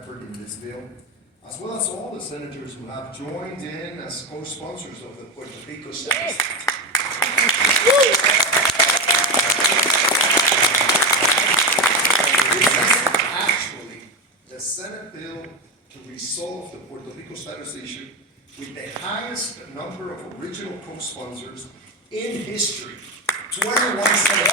effort in this bill, as well as all the senators who have joined in as co-sponsors of the Puerto Rico Status. This is actually the Senate bill to resolve the Puerto Rico status issue with the highest number of original co-sponsors in history, 21 senators.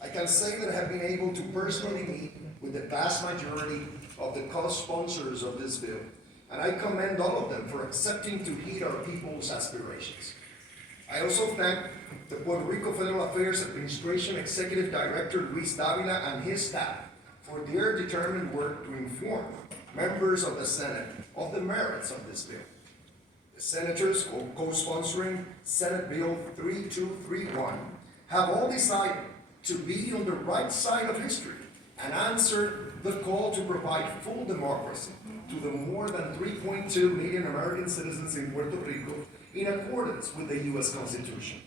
I can say that I have been able to personally meet with the vast majority of the co-sponsors of this bill, and I commend all of them for accepting to heed our people's aspirations. I also thank the Puerto Rico Federal Affairs Administration Executive Director Luis Davila and his staff for their determined work to inform members of the Senate of the merits of this bill. The senators co-sponsoring Senate Bill 3231 have all decided to be on the right side of history and answer the call to provide full democracy to the more than 3.2 million American citizens in Puerto Rico in accordance with the U.S. Constitution.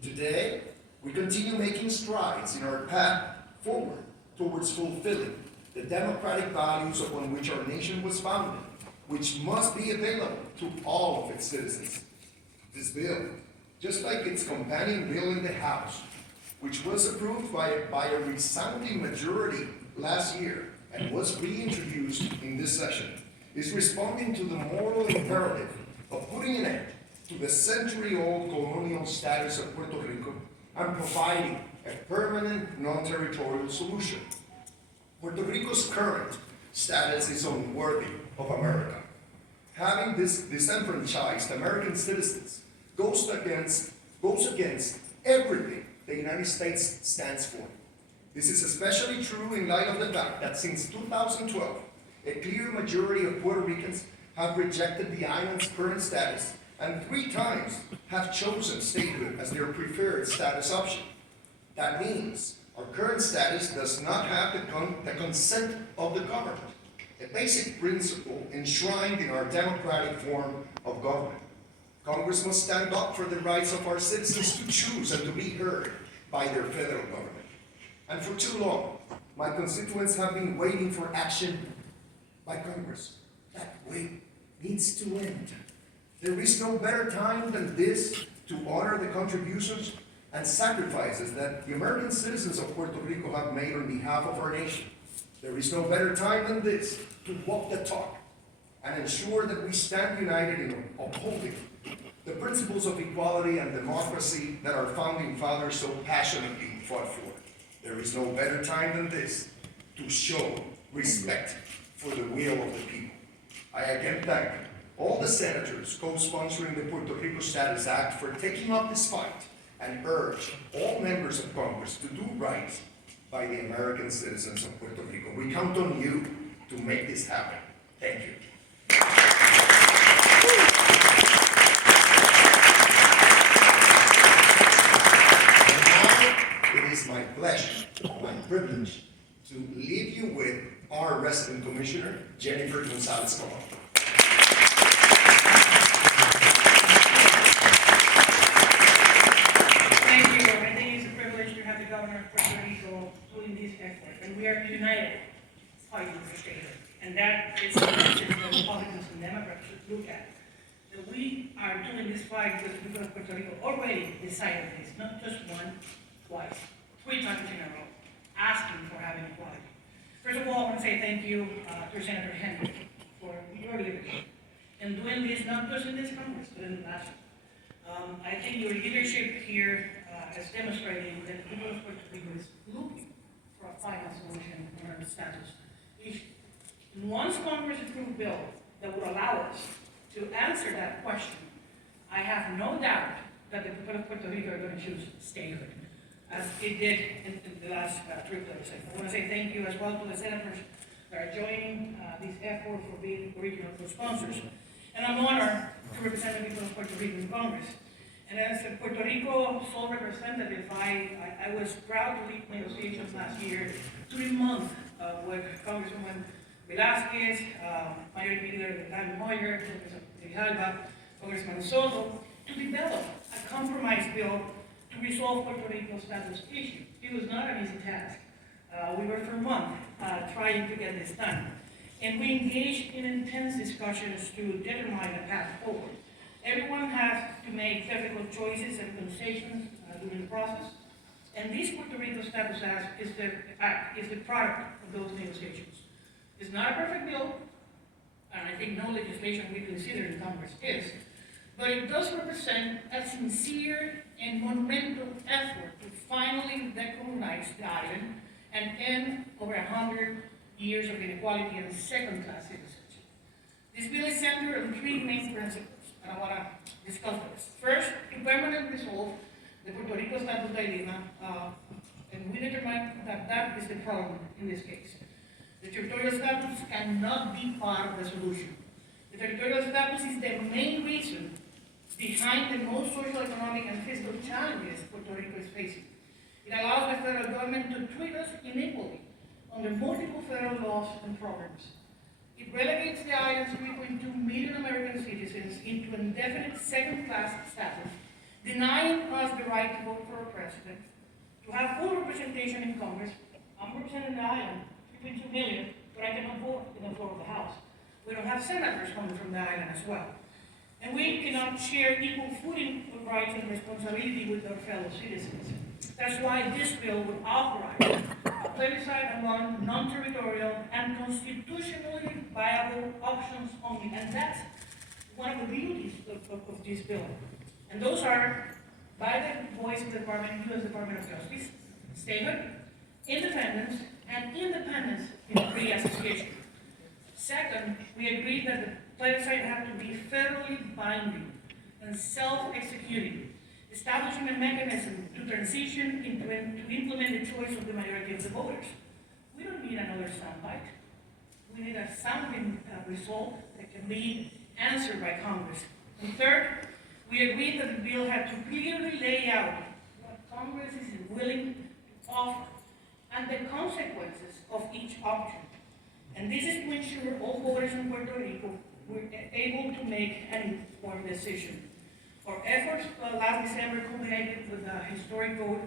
Today, we continue making strides in our path forward towards fulfilling the democratic values upon which our nation was founded, which must be available to all of its citizens. This bill, just like its companion bill in the House, which was approved by a resounding majority last year and was reintroduced in this session, is responding to the moral imperative of putting an end to the century-old colonial status of Puerto Rico and providing a permanent non-territorial solution. Puerto Rico's current status is unworthy of America. Having this disenfranchised American citizens goes against everything the United States stands for. This is especially true in light of the fact that since 2012, a clear majority of Puerto Ricans have rejected the island's current status and 3 times have chosen statehood as their preferred status option. That means our current status does not have the consent of the government, a basic principle enshrined in our democratic form of government. Congress must stand up for the rights of our citizens to choose and to be heard by their federal government. And for too long, my constituents have been waiting for action by Congress. That wait needs to end. There is no better time than this to honor the contributions and sacrifices that the American citizens of Puerto Rico have made on behalf of our nation. There is no better time than this to walk the talk and ensure that we stand united in upholding the principles of equality and democracy that our founding fathers so passionately fought for. There is no better time than this to show respect for the will of the people. I again thank all the senators co-sponsoring the Puerto Rico Status Act for taking up this fight and urge all members of Congress to do right by the American citizens of Puerto Rico. We count on you to make this happen. Thank you. It is my pleasure, my privilege, to leave you with our resident commissioner, Jennifer Gonzalez-Colón. Thank you. I think it's a privilege to have the governor of Puerto Rico doing this effort, and we are united fighting for statehood. And that is the message that Republicans and Democrats should look at. That we are doing this fight because the people of Puerto Rico already decided this, not just one, twice, 3 times in a row, asking for having equality. First of all, I want to say thank you to Senator Henry for your leadership and doing this not just in this Congress, but in the last one. I think your leadership here is demonstrating that the people of Puerto Rico is looking for a final solution on our status issue. And once Congress approved a bill that would allow us to answer that question, I have no doubt that the people of Puerto Rico are going to choose statehood, as it did in the last trip that I said. I want to say thank you as well to the senators that are joining this effort for being original co-sponsors. And I'm honored to represent the people of Puerto Rico in Congress. And as a Puerto Rico sole representative, I was proud to lead negotiations last year, 3 months with Congresswoman Velázquez, Majority Leader Dan Moyer, Congressman Grijalva, Congressman Soto, to develop a compromise bill to resolve Puerto Rico's status issue. It was not an easy task. We were for months trying to get this done. And we engaged in intense discussions to determine a path forward. Everyone has to make difficult choices and concessions during the process. And this Puerto Rico Status Act is the product of those negotiations. It's not a perfect bill, and I think no legislation we consider in Congress is, but it does represent a sincere and monumental effort to finally recognize the island and end over 100 years of inequality and second-class citizenship. This bill is centered on three main principles, and I want to discuss this. First, to permanently resolve the Puerto Rico status dilemma, and we determine that that is the problem in this case. The territorial status cannot be part of the solution. The territorial status is the main reason behind the most social, economic, and fiscal challenges Puerto Rico is facing. It allows the federal government to treat us unequally under multiple federal laws and programs. It relegates the island's 3.2 million American citizens into indefinite second-class status, denying us the right to vote for a president, to have full representation in Congress. I'm representing the island, 3.2 million, but I cannot vote in the floor of the House. We don't have senators coming from the island as well. And we cannot share equal footing of rights and responsibility with our fellow citizens. That's why this bill would authorize a plebiscite among non-territorial and constitutionally viable options only. And that's one of the beauties of this bill. And those are, by the voice of the U.S. Department of Justice, statehood, independence, and independence in free association. Second, we agreed that the plebiscite had to be federally binding and self-executing, establishing a mechanism to transition to implement the choice of the majority of the voters. We don't need another soundbite. We need a sounding result that can be answered by Congress. And third, we agreed that the bill had to clearly lay out what Congress is willing to offer and the consequences of each option. And this is to ensure all voters in Puerto Rico were able to make an informed decision. Our efforts last December culminated with a historic vote,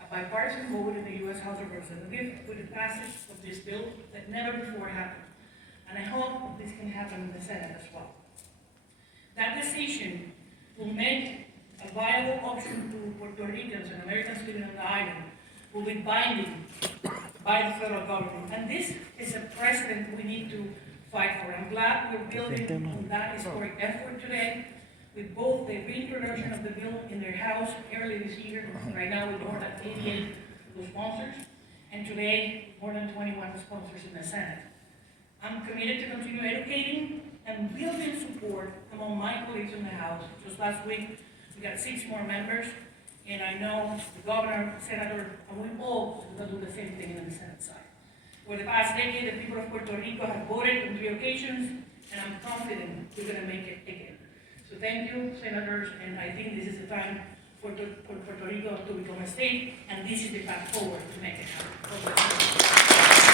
a bipartisan vote in the U.S. House of Representatives with the passage of this bill that never before happened. And I hope this can happen in the Senate as well. That decision will make a viable option to Puerto Ricans and Americans living on the island will be binding by the federal government. And this is a precedent we need to fight for. I'm glad we're building on that historic effort today with both the reintroduction of the bill in their House early this year, right now with more than 88 sponsors, and today more than 21 sponsors in the Senate. I'm committed to continue educating and building support among my colleagues in the House. Just last week, we got 6 more members, and I know the governor, senator, and we all will do the same thing in the Senate side. For the past decade, the people of Puerto Rico have voted on 3 occasions, and I'm confident we're going to make it again. So thank you, senators, and I think this is the time for Puerto Rico to become a state, and this is the path forward to make it happen.